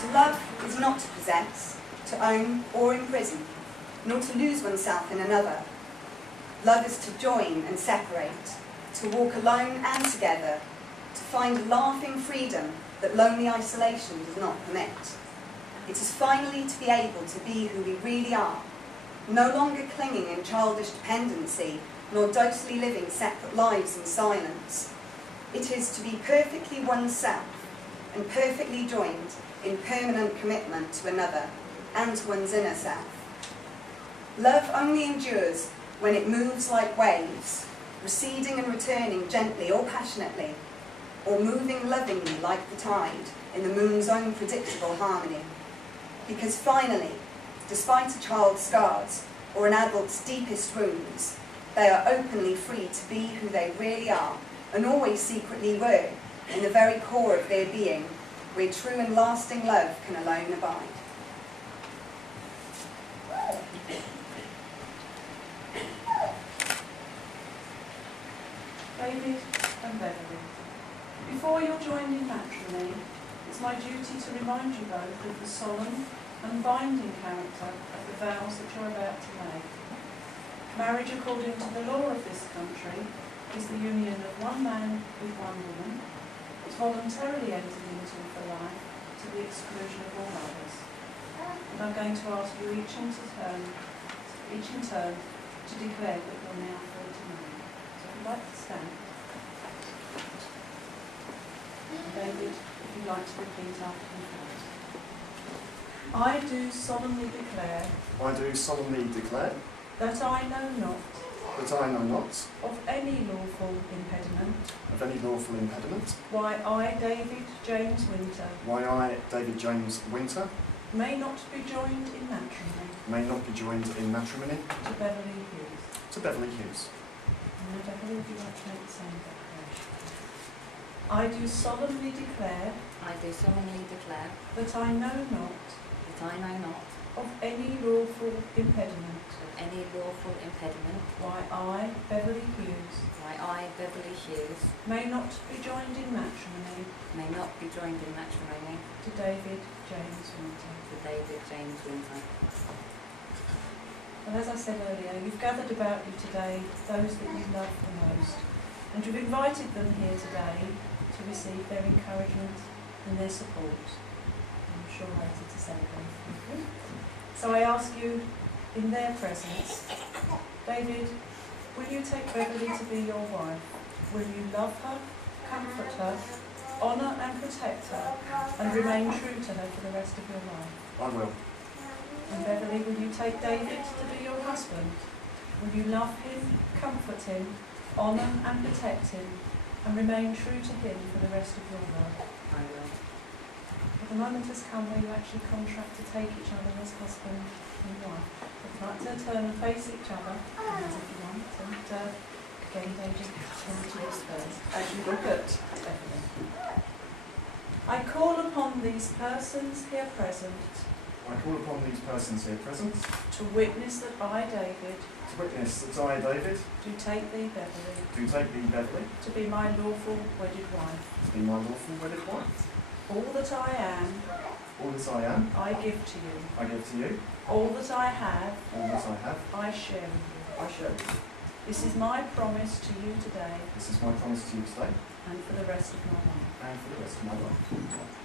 To love is not to possess, to own or imprison, nor to lose oneself in another. Love is to join and separate, to walk alone and together, to find laughing freedom that lonely isolation does not permit. It is finally to be able to be who we really are, no longer clinging in childish dependency, nor docilely living separate lives in silence. It is to be perfectly oneself and perfectly joined in permanent commitment to another and to one's inner self. Love only endures when it moves like waves, receding and returning gently or passionately, or moving lovingly like the tide in the moon's own predictable harmony. Because finally, despite a child's scars or an adult's deepest wounds, they are openly free to be who they really are, and always secretly were, in the very core of their being, where true and lasting love can alone abide. David and Beverley, before you're joined in matrimony, it's my duty to remind you both of the solemn and binding character of the vows that you're about to make. Marriage, according to the law of this country, is the union of one man with one woman. It's voluntarily entered into for life to the exclusion of all others. And I'm going to ask you each in turn to declare that you're now free to marry. So if you'd like to stand. And David, if you'd like to repeat after me first. I do solemnly declare. I do solemnly declare. That I know not. That I know not. Of any lawful impediment. Of any lawful impediment. Why I, David James Winter. Why I, David James Winter. May not be joined in matrimony. May not be joined in matrimony. To Beverley Hughes. To Beverley Hughes. And Beverley, would you like to make the same declaration? I do solemnly declare. I do solemnly declare. That I know not. That I know not. Of any lawful impediment. Of any lawful impediment. Why I, Beverley Hughes. Why I, Beverley Hughes. May not be joined in matrimony. May not be joined in matrimony. To David James Winter. To David James Winter. Well, as I said earlier, you've gathered about you today those that you love the most. And you've invited them here today to receive their encouragement and their support. I'm sure later to celebrate with you. So I ask you, in their presence, David, will you take Beverley to be your wife? Will you love her, comfort her, honour and protect her, and remain true to her for the rest of your life? I will. And Beverley, will you take David to be your husband? Will you love him, comfort him, honour and protect him, and remain true to him for the rest of your life? I will. But the moment has come where you actually contract to take each other as husband and wife. If you'd like to turn and face each other, as if you want, and again, David, turn to us first, as you look at Beverley. I call upon these persons here present. I call upon these persons here present. To witness that I, David. To witness that I, David. Do take thee, Beverley. Do take thee, Beverley. To be my lawful wedded wife. To be my lawful wedded wife. All that I am. All that I am. I give to you. I give to you. All that I have. All that I have. I share with you. I share with you. This is my promise to you today. This is my promise to you today. And for the rest of my life. And for the rest of my life.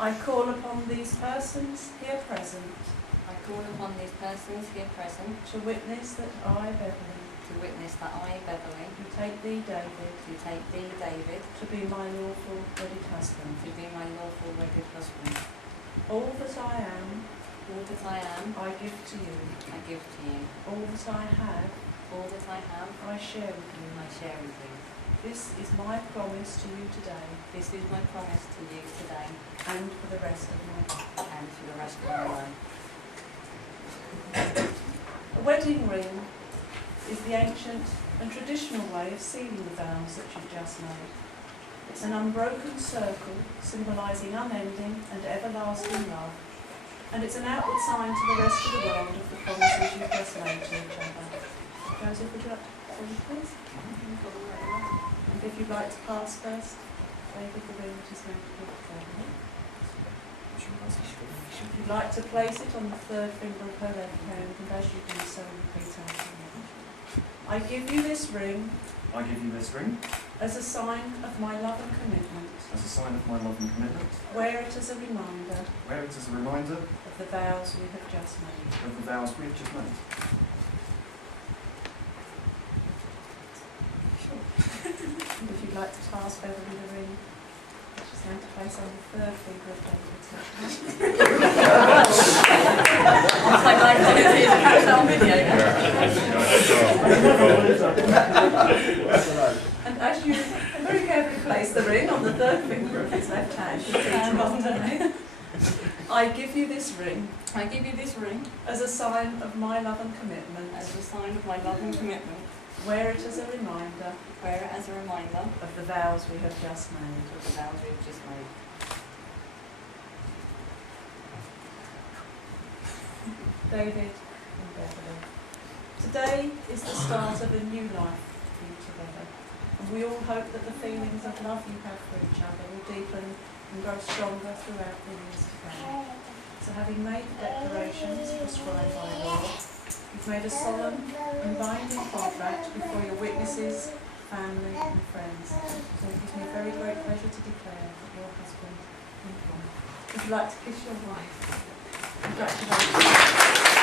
I call upon these persons here present. I call upon these persons here present. To witness that I, Beverley. To witness that I, Beverley. Do take thee, David. Do take thee, David. To be my lawful wedded husband. To be my lawful wedded husband. All that I am. All that I am. I give to you. I give to you. All that I have. All that I have. I share with you. I share with you. This is my promise to you today. This is my promise to you today. And for the rest of my life. And for the rest of my life. A wedding ring is the ancient and traditional way of sealing the vows that you've just made. It's an unbroken circle symbolising unending and everlasting love. And it's an outward sign to the rest of the world of the promises you've just made to each other. Joseph, would you like to call please? And if you'd like to pass first. David, the ring that is going to give Beverley. If you'd like to place it on the third finger of her left hand, and as you do so, repeat after me. I give you this ring I give you this ring as a sign of my love and commitment. as a sign of my love and commitment. Wear it as a reminder Wear it as a reminder of the vows we have just made. of the vows we have just made. And if you'd like to pass Beverley the ring, she's going to place on the third finger of David's left hand. It's like I wanted to see the catch on video. And as you very carefully place the ring on the third finger of his left hand, I give you this ring I give you this ring as a sign of my love and commitment. as a sign of my love and commitment. Wear it as a reminder Wear it as a reminder of the vows we have just made. of the vows we've just made. David and Beverley. Today is the start of a new life for you together, and we all hope that the feelings of love you have for each other will deepen and grow stronger throughout the years to come. So having made the declarations prescribed by law, you've made a solemn and binding contract before your witnesses, family and friends. So it gives me a very great pleasure to declare that your husband and wife. Would you like to kiss your wife? Congratulations.